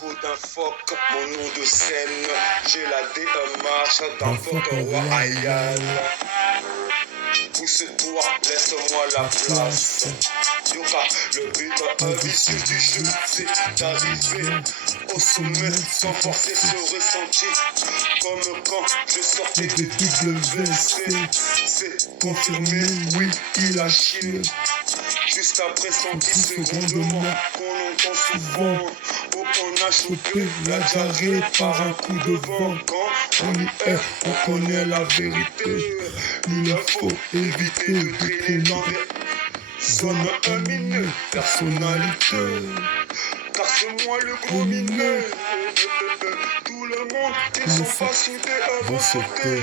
Nico d'un phoque, mon nom de scène. J'ai la démarche d'un phoque royal. Pousse-toi, laisse-moi la place. Yoka, le but ambitieux du jeu, c'est d'arriver au sommet sans forcer ce ressenti. Comme quand je sortais de WC, c'est confirmé, oui, il a chié. Juste après 110 secondes, qu'on entend souvent. Oh, on a chopé la diarrhée par un coup de vent. Quand on y est, on connaît la vérité. Il faut éviter de traîner dans des zones aminées. Personnalité, car c'est moi le gros minet. Tout le monde, ils sont pas soudés à vos sauter.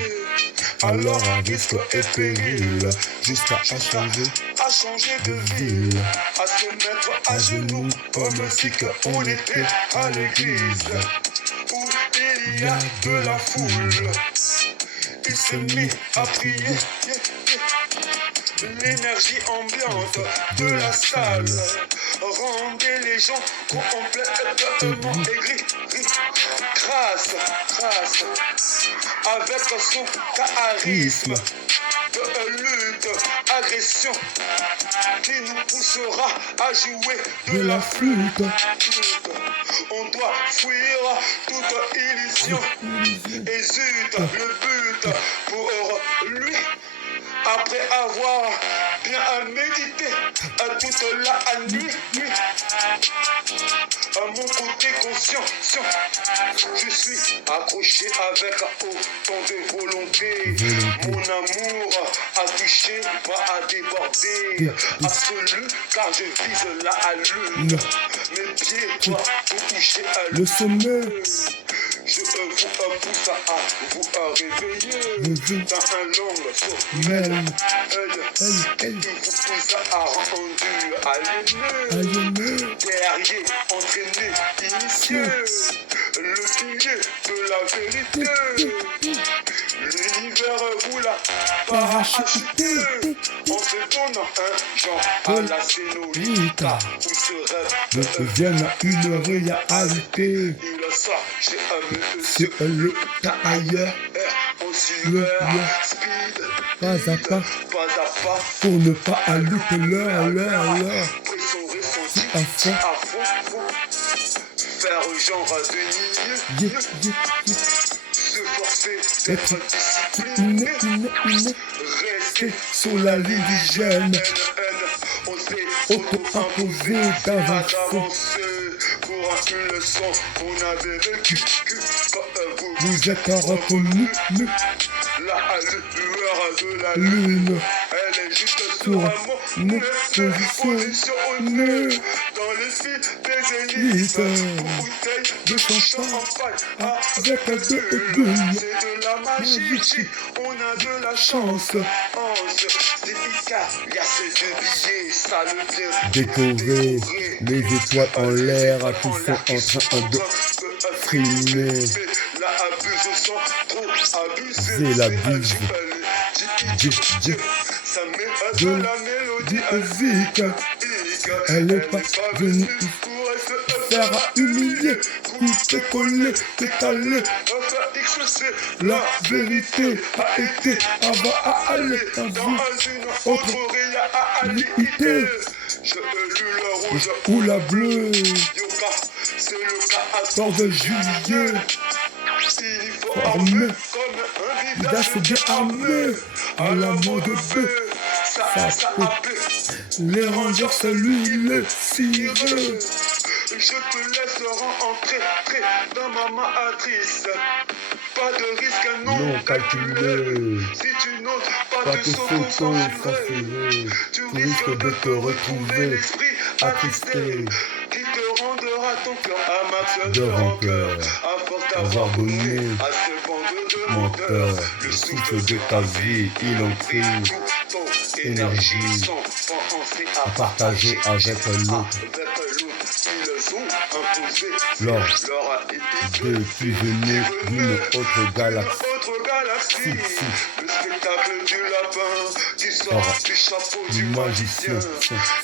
Alors un risque et péril, jusqu'à changer de ville, à se mettre à genoux, comme si on était à l'église, où il y a de la foule. Il s'est mis à prier, l'énergie ambiante de la salle rendait les gens complètement aigris. Grâce, avec son charisme de lutte, agression, qui nous poussera à jouer de la flûte. On doit fuir toute illusion, et zut, le but pour lui, après avoir bien médité toute la nuit. À mon côté conscient, je suis accroché avec autant de volonté. Mon amour a touché, va à déborder. Absolu, car je vise la lune. Mes pieds doivent toucher à le sommet. Je vous pousse à vous réveiller dans un long sommeil. Elle vous pousse à rendu aliéné. Guerrier, entraîné, initié. Le pilier de la vérité. L'univers vous l'a parachuté. En se donnant un genre à la sénorita. Où ce rêve devienne une réalité. Il sort chez un monsieur le tailleur. En sueur, speed, pas à pas, pour ne pas allumer l'heure. Son ressenti à fond, faire genre de nier, se forcer d'être discipliné, rester sur la ligne d'hygiène, oser auto-imposer d'avancer pour une leçon qu'on avait vécue. Vous êtes reconnu, la lueur de la lune, elle est juste sur un positionnée dans les fils des élites, bouteille de champagne avec deux bulles, c'est de la magie, on a de la chance, 11, c'est efficace, il y a ces deux billets, ça le vient découvrir les étoiles en l'air qui sont en train de frimer. C'est la buse de la mélodie musique. Elle est pas venue faire humilier, couper, coller, étaler. La vérité a été à aller dans une autre réalité. Je lu le rouge ou la bleue. C'est le cas 14 juillet. Il faut armer comme un Vidas bien armé à la mode B. Ça les rangers, celui le cireux. Je te laisse rentrer dans ma matrice. Pas de risque non calculé. Si tu n'oses pas te s'auto-censurer, tu risques de te retrouver l'esprit attristé, qui te rendra ton cœur à max de rancœur, à force d'avoir donné à ce bande de menteurs le souffle de ta vie. Ils ont pris ton énergie sans penser à partager avec l'autre. Ils ont imposé Lors leur depuis venir d'une autre galaxie. Le spectacle du lapin qui sort du chapeau du magicien.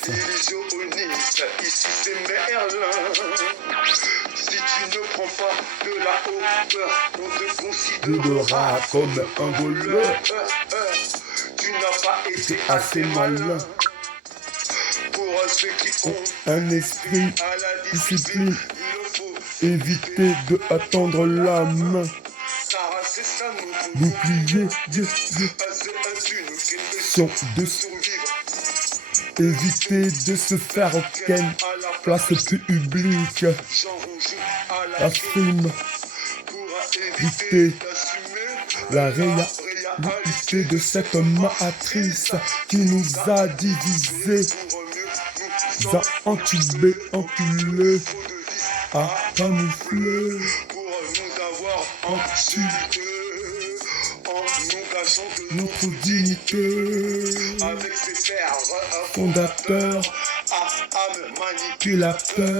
Illusionniste, ici c'est Merlin. Si tu pas de la hauteur, on te considérera comme un voleur. Tu n'as pas été Assez malin pour ceux qui ont un esprit, à la discipline, il faut éviter de attendre la main. Sarah, c'est ça Bouclier, Dieu, c'est une question de survivre. éviter de se faire aucune place publique. Jean Rougeau à La frime, pourra éviter éviter d'assumer la réalité de cette matrice qui nous a divisés, pour mieux a entubés, enculés, a camouflé, pour nous avoir insultés en nous cachant de notre dignité. avec ses pères Fondateur, à âme manipulée. manipulateur.